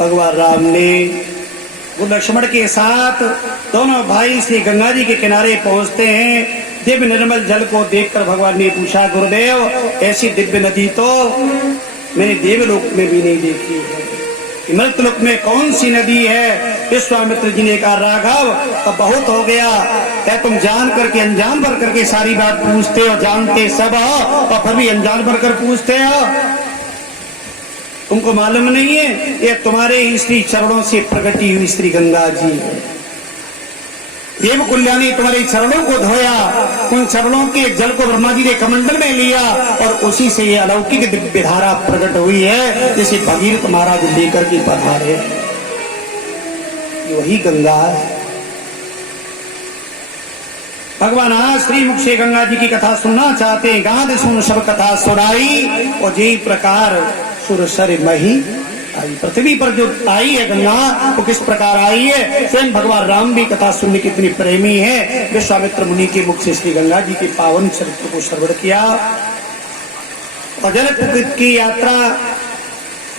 भगवान राम ने वो लक्ष्मण के साथ दोनों भाई श्री गंगा जी के किनारे पहुंचते हैं। दिव्य निर्मल जल को देखकर भगवान ने पूछा, गुरुदेव ऐसी दिव्य नदी तो मैंने देवलोक में भी नहीं देखी है, मृतलोक में कौन सी नदी है? विश्वामित्र जी ने कहा, राघव अब बहुत हो गया, क्या तुम जान करके अनजान भर करके सारी बात पूछते हो, जानते सब हो और फिर भी अनजान भर कर पूछते हो? तुमको मालूम नहीं है ये तुम्हारे ही श्री चरणों से प्रकटी हुई श्री गंगा जी है। देव कल्याणी तुम्हारे चरणों को धोया, उन चरणों के जल को ब्रह्मा जी ने कमंडल में लिया और उसी से ये अलौकिक दिव्य धारा प्रकट हुई है, जैसे भगीरथ महाराज लेकर के पधारे। वही गंगा है। भगवान आज श्री मुख से गंगा जी की कथा सुनना चाहते हैं। गांध सुन सब कथा सुनाई और जे प्रकार सुर सर मही आई। पृथ्वी पर जो आई है गंगा वो किस प्रकार आई है? स्वयं भगवान राम भी कथा सुनने के इतनी प्रेमी है। विश्वामित्र मुनि के मुख से श्री गंगा जी के पावन चरित्र को श्रवण किया और जनक की यात्रा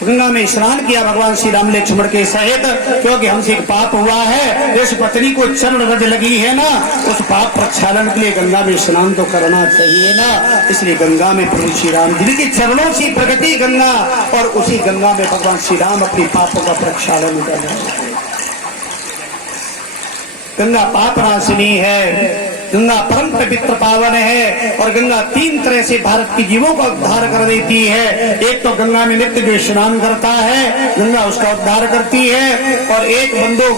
गंगा में स्नान किया भगवान श्री राम लक्ष्मण के सहित, क्योंकि हमसे एक पाप हुआ है, जिस पत्नी को चरण रज लगी है ना, उस पाप प्रक्षालन के लिए गंगा में स्नान तो करना चाहिए ना। इसलिए गंगा में प्रभु श्री राम जी के चरणों से प्रगति गंगा और उसी गंगा में भगवान श्री राम अपने पापों का प्रक्षालन कर रहे हैं। गंगा पाप नाशिनी है, गंगा परम पवित्र पावन है और गंगा तीन तरह से भारत के जीवों का उद्धार कर देती है। एक तो गंगा में नित्य जो स्नान करता है गंगा उसका उद्धार करती है, और एक बंदो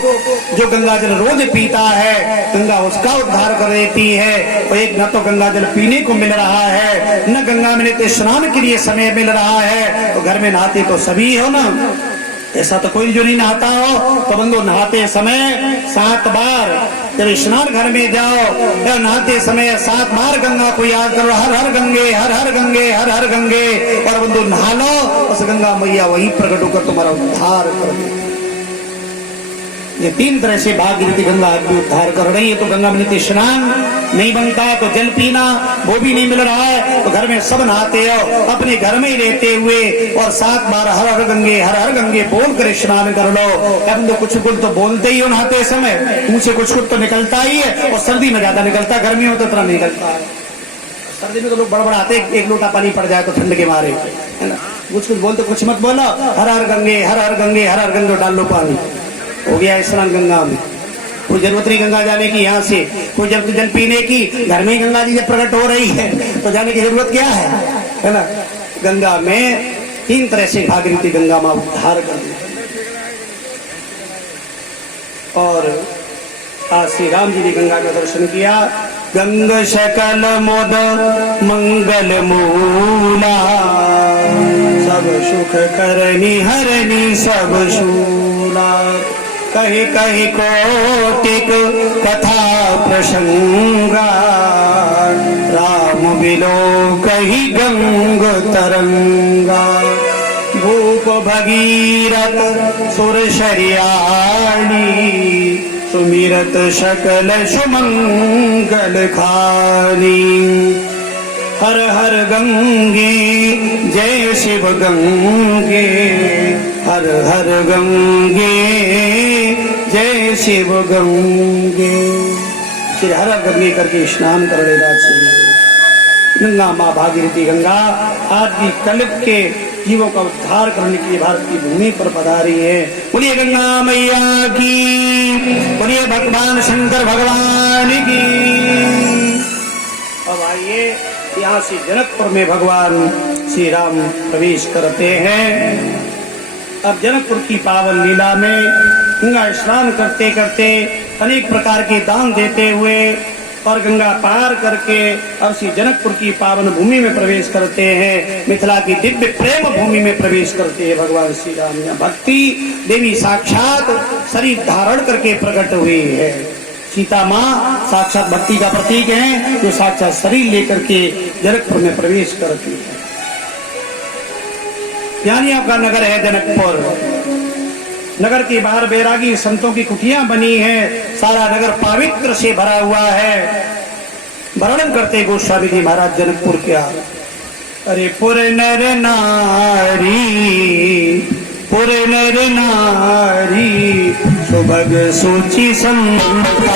जो गंगा जल रोज पीता है गंगा उसका उद्धार कर देती है। और एक न तो गंगा जल पीने को मिल रहा है, न गंगा में नित्य स्नान के लिए समय मिल रहा है। तो घर में नहाते तो सभी हो ना, ऐसा तो कोई जो नहीं नहाता हो। तो बंदो नहाते समय 7 बार, जब स्नान घर में जाओ या नहाते समय 7 बार गंगा को याद करो, हर हर गंगे हर हर गंगे हर हर गंगे, और बंदो नहा लो, उस गंगा मैया वही प्रकट होकर तुम्हारा उद्धार कर दे। ये तीन तरह से भागीरथी गंगा आदमी उद्धार कर रही है। तो गंगा में नित्य स्नान नहीं बनता है तो जल पीना वो भी नहीं मिल रहा है, तो घर में सब नहाते हो अपने घर में ही रहते हुए, और 7 बार हर हर गंगे बोल कर स्नान कर लो। अब तो कुछ कुछ तो बोलते ही हो नहाते समय, मुंह से कुछ कुछ तो निकलता ही है, और सर्दी में ज्यादा निकलता, गर्मी में तो इतना निकलता है। सर्दी में तो लोग बड़बड़ाते, एक लोटा पानी पड़ जाए तो ठंड के मारे, है ना, कुछ कुछ बोलते, कुछ मत बोलो, हर हर गंगे हर हर गंगे हर हर गंगे डाल लो पानी, हो गया स्नान गंगा में। कोई जरूरत नहीं गंगा जाने की, यहाँ से कोई जल पीने की, घर में ही गंगा जी जब प्रकट हो रही है तो जाने की जरूरत क्या है ना। गंगा में 3 तरह से भागीरथी गंगा मां उद्धार कर दी। और आज श्री राम जी ने गंगा का दर्शन किया। गंग सकल मोद मंगल मूला, सब सुख करनी हरनी सब शूला, कही कही कोटिक कथा प्रसंगा, राम बिलो कही गंग तरंगा। भूप भगीरथ सुर शरियाणी, सुमिरत सकल सुमंगल खानी। हर हर गंगे जय शिव गंगे, हर हर गंगे जय शिव गंगे। श्री हर हर गंगे करके स्नान कर लेना चाहिए। गंगा माँ भागीरथी गंगा आदि कलिप के जीवों का उद्धार करने के लिए भारत की भूमि पर पधारी है। बोलिए गंगा मैया की, बोलिए भगवान शंकर भगवान की। अब आइए यहाँ से जनकपुर में भगवान श्री राम प्रवेश करते हैं। अब जनकपुर की पावन लीला में गंगा स्नान करते करते अनेक प्रकार के दान देते हुए और गंगा पार करके अब श्री जनकपुर की पावन भूमि में प्रवेश करते हैं। मिथिला की दिव्य प्रेम भूमि में प्रवेश करते हैं भगवान श्री राम। भक्ति देवी साक्षात शरीर धारण करके प्रकट हुई है। सीता माँ साक्षात भक्ति का प्रतीक है, जो साक्षात शरीर लेकर के जनकपुर में प्रवेश करती है। ज्ञानियों का नगर है जनकपुर। नगर के बाहर बैरागी संतों की कुटियां बनी है। सारा नगर पवित्र से भरा हुआ है। वर्णन करते गोस्वामी जी महाराज जनकपुर क्या। अरे पुर नर नारी, पुर नर नारी, सुभग सूची संता।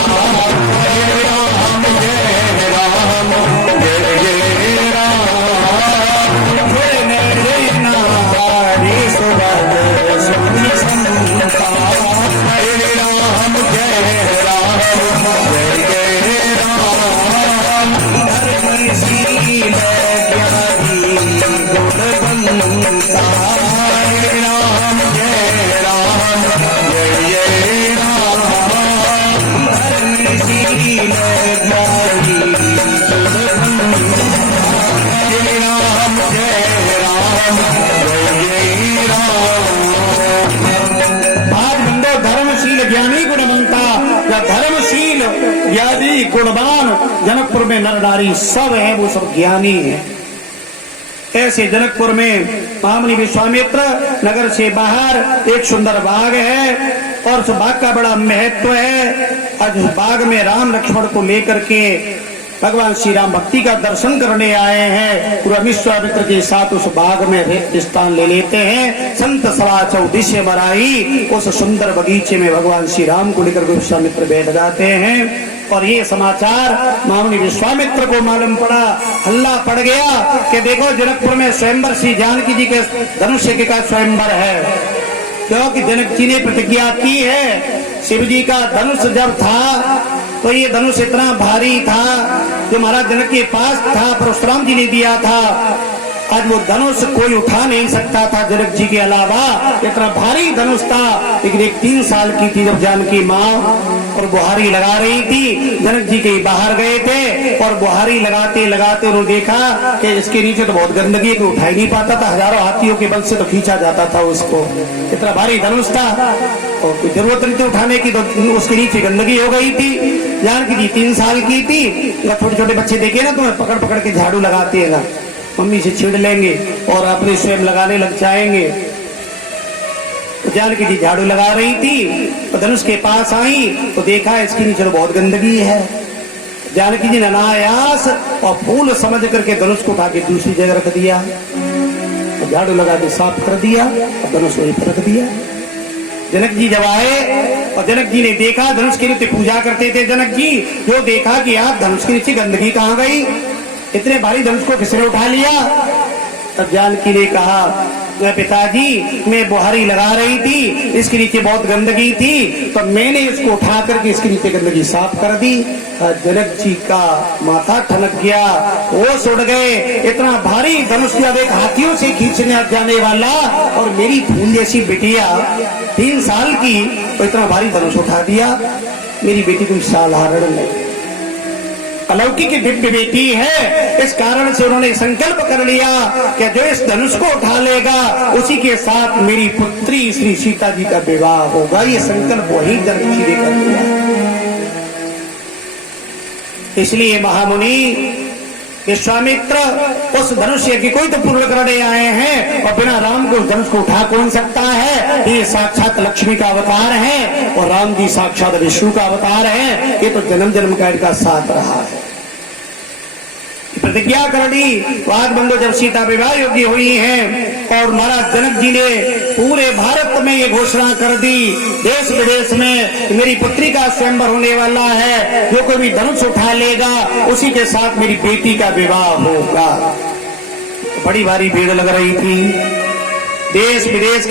ज्ञानी गुणवान जनकपुर में नर नारी सब है, वो सब ज्ञानी है। ऐसे जनकपुर में महामुनि विश्वामित्र नगर से बाहर एक सुंदर बाग है और उस बाग का बड़ा महत्व है। आज उस बाग में राम लक्ष्मण को लेकर के भगवान श्री राम भक्ति का दर्शन करने आए हैं। पूरा विश्वामित्र के साथ उस बाग में स्थान ले लेते हैं। संत सवा चौदिश्य मराई, उस सुंदर बगीचे में भगवान श्री राम को लेकर विश्वामित्र बैठ जाते हैं। और ये समाचार महामुनि विश्वामित्र को मालूम पड़ा, हल्ला पड़ गया कि देखो जनकपुर में स्वयंवर श्री जानकी जी के धनुष का स्वयंवर है। क्योंकि जनक जी ने प्रतिज्ञा की है, शिव जी का धनुष जब था तो ये धनुष इतना भारी था जो महाराज जनक के पास था, परशुराम जी ने दिया था। आज वो धनुष कोई उठा नहीं सकता था जनक जी के अलावा, इतना भारी धनुष था। लेकिन एक 3 साल की थी जब जानकी माँ और बुहारी लगा रही थी। जनक जी के बाहर गए थे और बुहारी लगाते लगाते उन्होंने देखा कि इसके नीचे तो बहुत गंदगी, कोई उठा ही नहीं पाता था। हजारों हाथियों के बल से तो खींचा जाता था उसको, इतना भारी धनुष था और कोई जरूरत नहीं थी उठाने की, तो उसके नीचे गंदगी हो गई थी। जानकी जी 3 साल की थी। छोटे छोटे बच्चे देखे ना, तो पकड़ पकड़ के झाड़ू लगाते है ना, मम्मी से छीड़ लेंगे और अपने स्वयं लगाने लग जाएंगे। तो जानकी जी झाड़ू लगा रही थी तो धनुष के पास आई तो देखा इसके नीचे बहुत गंदगी है। जानकी जी ने अनायास और फूल समझ करके धनुष को उठा के दूसरी जगह रख दिया, तो झाड़ू लगा के साफ कर दिया और धनुष वहीं पर रख दिया। जनक जी जब आए और जनक जी ने देखा, धनुष के नीचे पूजा करते थे जनक जी, जो देखा कि यार धनुष के नीचे गंदगी कहाँ गई, इतने भारी धनुष को किसने उठा लिया। तब जानकी ने कहा, मैं पिताजी मैं बुहारी लगा रही थी, इसके नीचे बहुत गंदगी थी तो मैंने इसको उठा करके इसके नीचे गंदगी साफ कर दी। जनक जी का माथा ठनक गया, होश उड़ गए। इतना भारी धनुष जब एक हाथियों से खींचने जाने वाला और मेरी फूल जैसी बिटिया 3 साल की, तो इतना भारी धनुष उठा दिया। मेरी बेटी कोई साधारण नहीं, अलौकिक दिव्य बेटी है। इस कारण से उन्होंने संकल्प कर लिया कि जो इस धनुष को उठा लेगा उसी के साथ मेरी पुत्री श्री सीता जी का विवाह होगा। ये संकल्प वही जनक जी ने कर लिया। इसलिए महामुनि विश्वामित्र उस धनुष की कोई तो पूर्ण करने आए हैं और बिना राम को उस धनुष को उठा कौन सकता है। ये साक्षात लक्ष्मी का अवतार है और राम जी साक्षात विष्णु का अवतार है। ये तो जन्म जन्म का इनका साथ रहा है। प्रतिज्ञा कर दी वाद बंधु जब सीता विवाह योग्य हुई हैं और महाराज जनक जी ने पूरे भारत में ये घोषणा कर दी, देश विदेश में, मेरी पुत्री का स्वयंवर होने वाला है, जो कोई भी धनुष उठा लेगा उसी के साथ मेरी बेटी का विवाह होगा। बड़ी भारी भीड़ लग रही थी, देश विदेश